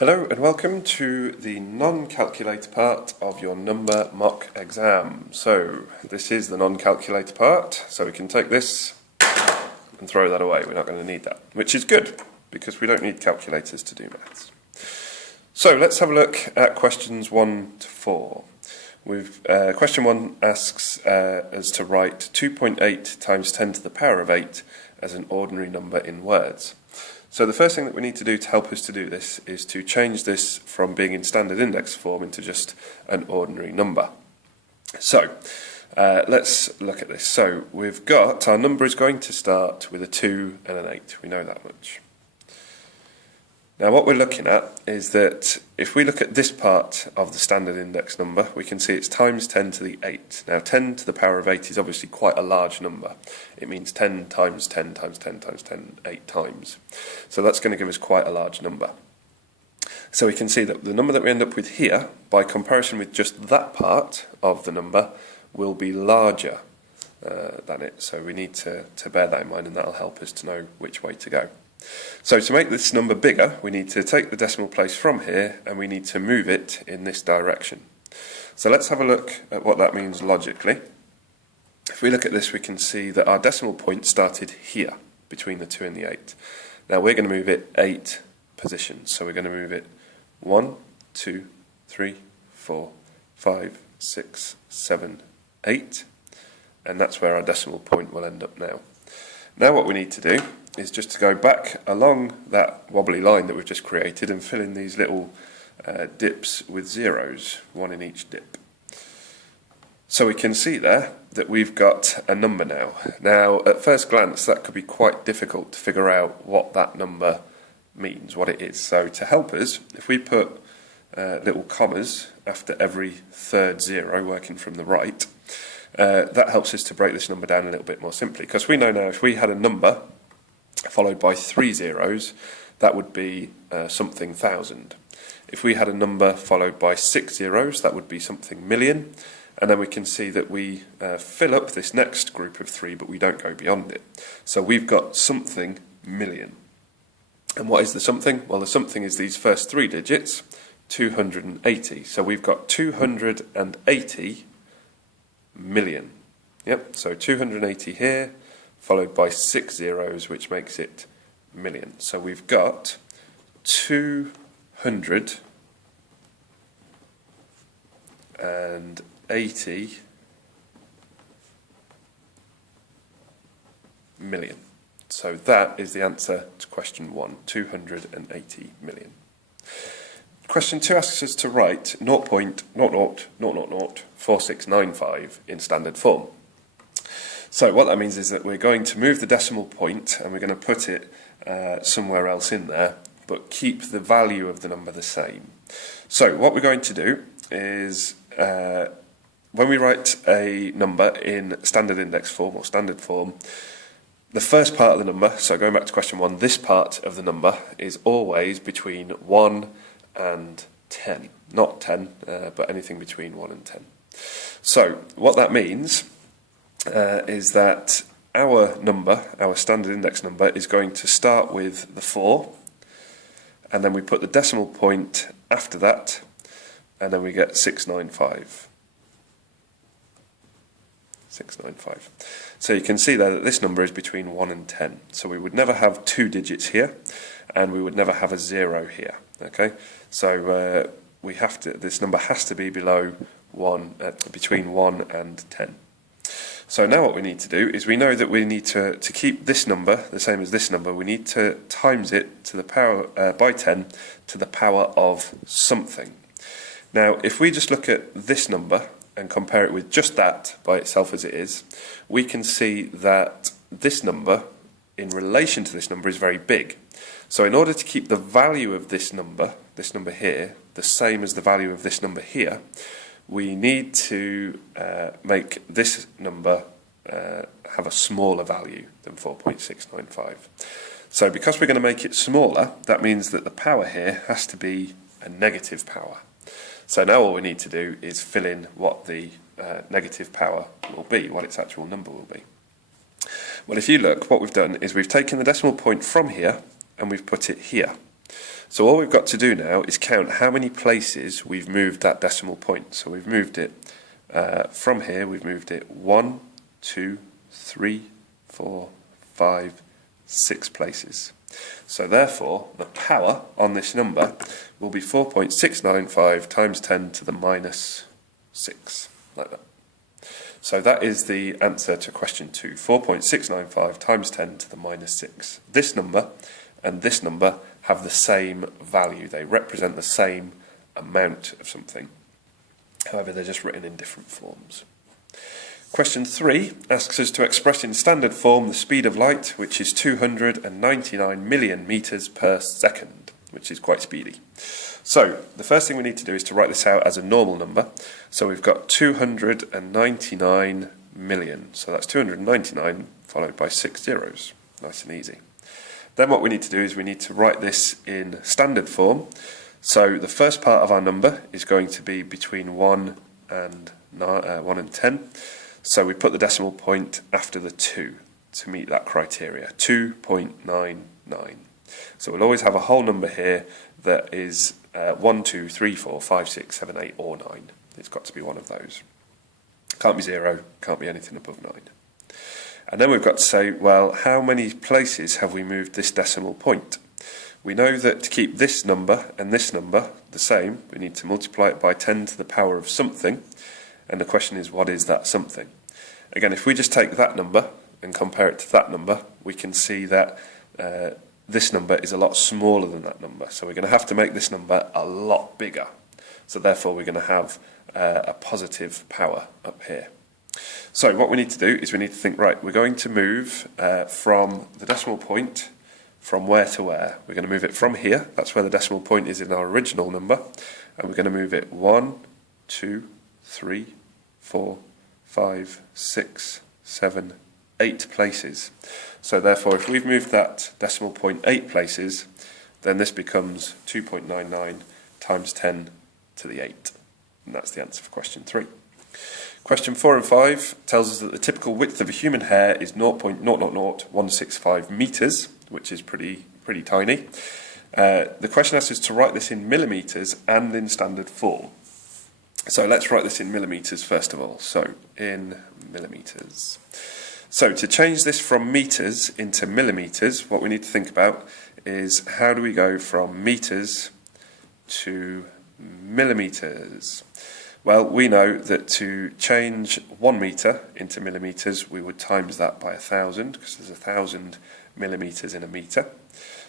Hello and welcome to the non-calculator part of your number mock exam. So this is the non-calculator part, so we can take this and throw that away. We're not going to need that, which is good because we don't need calculators to do maths. So let's have a look at questions 1 to 4. Question 1 asks us to write 2.8 times 10 to the power of 8 as an ordinary number in words. So the first thing that we need to do to help us to do this is to change this from being in standard index form into just an ordinary number. So let's look at this. So we've got, our number is going to start with a 2 and an 8. We know that much. Now what we're looking at is that if we look at this part of the standard index number, we can see it's times 10 to the 8. Now 10 to the power of 8 is obviously quite a large number. It means 10 times 10 times 10 times 10, 8 times. So that's going to give us quite a large number. So we can see that the number that we end up with here, by comparison with just that part of the number, will be larger than it. So we need to bear that in mind, and that'll help us to know which way to go. So to make this number bigger, we need to take the decimal place from here and we need to move it in this direction. So let's have a look at what that means logically. If we look at this, we can see that our decimal point started here, between the 2 and the 8. Now we're going to move it 8 positions. So we're going to move it 1, 2, 3, 4, 5, 6, 7, 8. And that's where our decimal point will end up now. Now what we need to do is just to go back along that wobbly line that we've just created and fill in these little dips with zeros, one in each dip. So we can see there that we've got a number now. Now at first glance that could be quite difficult to figure out what that number means, what it is. So to help us, if we put little commas after every third zero working from the right, that helps us to break this number down a little bit more simply, because we know now if we had a number followed by 3 zeros, that would be something thousand. If we had a number followed by 6 zeros, that would be something million. And then we can see that we fill up this next group of 3, but we don't go beyond it. So we've got something million. And what is the something? Well, the something is these first 3 digits, 280. So we've got 280 million. Yep, so 280 here, followed by 6 zeros, which makes it million. So we've got 280 million. So that is the answer to question 1, 280 million. Question 2 asks us to write 0.00004695 in standard form. So what that means is that we're going to move the decimal point and we're going to put it somewhere else in there, but keep the value of the number the same. So what we're going to do is when we write a number in standard index form or standard form, the first part of the number, so going back to question 1, this part of the number is always between 1 and 10. Not 10, but anything between 1 and 10. So what that means is that our number, our standard index number, is going to start with the 4, and then we put the decimal point after that, and then we get 695. 695. So you can see there that this number is between 1 and 10. So we would never have 2 digits here, and we would never have a 0 here. Okay, so we have to. This number has to be below 1, between 1 and 10. So now what we need to do is we know that we need to keep this number the same as this number. We need to times it to the power by 10 to the power of something. Now, if we just look at this number and compare it with just that by itself as it is, we can see that this number in relation to this number is very big. So in order to keep the value of this number here, the same as the value of this number here, we need to make this number have a smaller value than 4.695. So because we're going to make it smaller, that means that the power here has to be a negative power. So now all we need to do is fill in what the negative power will be, what its actual number will be. Well, if you look, what we've done is we've taken the decimal point from here and we've put it here. So all we've got to do now is count how many places we've moved that decimal point. So we've moved it from here, we've moved it 1, 2, 3, 4, 5, 6 places. So therefore, the power on this number will be 4.695 times 10 to the minus 6, like that. So that is the answer to question 2, 4.695 times 10 to the minus 6. This number and this number have the same value. They represent the same amount of something. However, they're just written in different forms. Question 3 asks us to express in standard form the speed of light, which is 299 million meters per second, which is quite speedy. So the first thing we need to do is to write this out as a normal number. So we've got 299 million. So that's 299 followed by 6 zeros. Nice and easy. Then what we need to do is we need to write this in standard form. So the first part of our number is going to be between 1 and 10. So we put the decimal point after the 2 to meet that criteria, 2.99. So we'll always have a whole number here that is 1, 2, 3, 4, 5, 6, 7, 8 or 9. It's got to be one of those. Can't be 0, can't be anything above 9. And then we've got to say, well, how many places have we moved this decimal point? We know that to keep this number and this number the same, we need to multiply it by 10 to the power of something. And the question is, what is that something? Again, if we just take that number and compare it to that number, we can see that this number is a lot smaller than that number. So we're going to have to make this number a lot bigger. So therefore, we're going to have a positive power up here. So what we need to do is we need to think, right, we're going to move from the decimal point from where to where? We're going to move it from here. That's where the decimal point is in our original number. And we're going to move it 1, 2, 3, 4, 5, 6, 7, 8 places. So therefore, if we've moved that decimal point 8 places, then this becomes 2.99 times 10 to the 8. And that's the answer for question 3. Question 4 and 5 tells us that the typical width of a human hair is 0.000165 meters, which is pretty tiny. The question asks us to write this in millimeters and in standard form. So let's write this in millimeters first of all. So in millimeters. So to change this from meters into millimeters, what we need to think about is how do we go from meters to millimeters? Well, we know that to change 1 meter into millimeters, we would times that by 1,000, because there's 1,000 millimeters in a meter.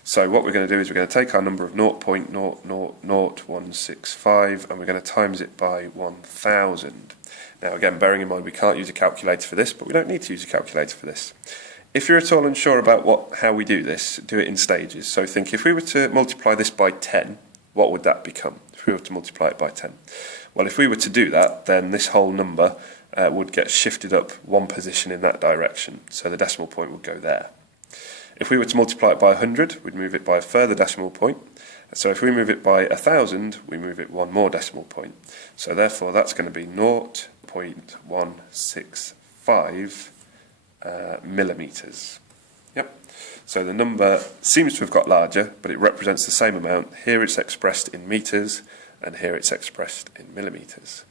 So what we're going to do is we're going to take our number of 0.000165 and we're going to times it by 1,000. Now again, bearing in mind we can't use a calculator for this, but we don't need to use a calculator for this. If you're at all unsure about how we do this, do it in stages. So think, if we were to multiply this by 10, what would that become if we were to multiply it by 10? Well, if we were to do that, then this whole number would get shifted up 1 position in that direction, so the decimal point would go there. If we were to multiply it by 100, we'd move it by a further decimal point. So if we move it by 1,000, we move it 1 more decimal point. So therefore, that's going to be 0.165 millimeters. Yep. So the number seems to have got larger, but it represents the same amount. Here it's expressed in meters, and here it's expressed in millimeters.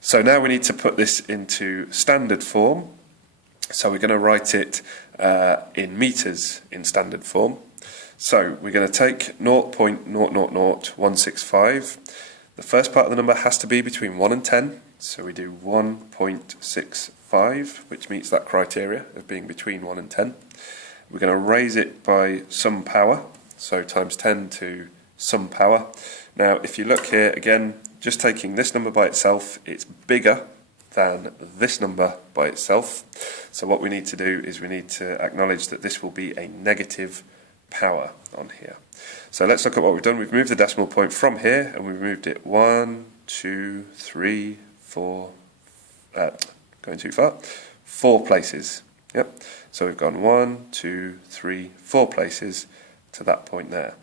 So now we need to put this into standard form. So we're going to write it in meters in standard form. So we're going to take 0.000165. The first part of the number has to be between 1 and 10. So we do 1.65, which meets that criteria of being between 1 and 10. We're going to raise it by some power, so times 10 to some power. Now, if you look here, again, just taking this number by itself, it's bigger than this number by itself. So what we need to do is we need to acknowledge that this will be a negative power on here. So let's look at what we've done. We've moved the decimal point from here, and we've moved it 1, 2, 3, 4, going too far, 4 places. Yep. So we've gone 1, 2, 3, 4 places to that point there.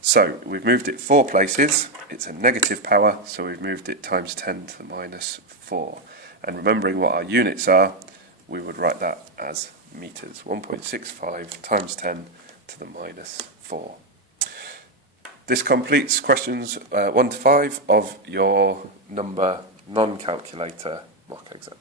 So we've moved it 4 places. It's a negative power, so we've moved it times 10 to the minus 4. And remembering what our units are, we would write that as meters. 1.65 times 10 to the minus 4. This completes questions 1 to 5 of your number non-calculator mock exam.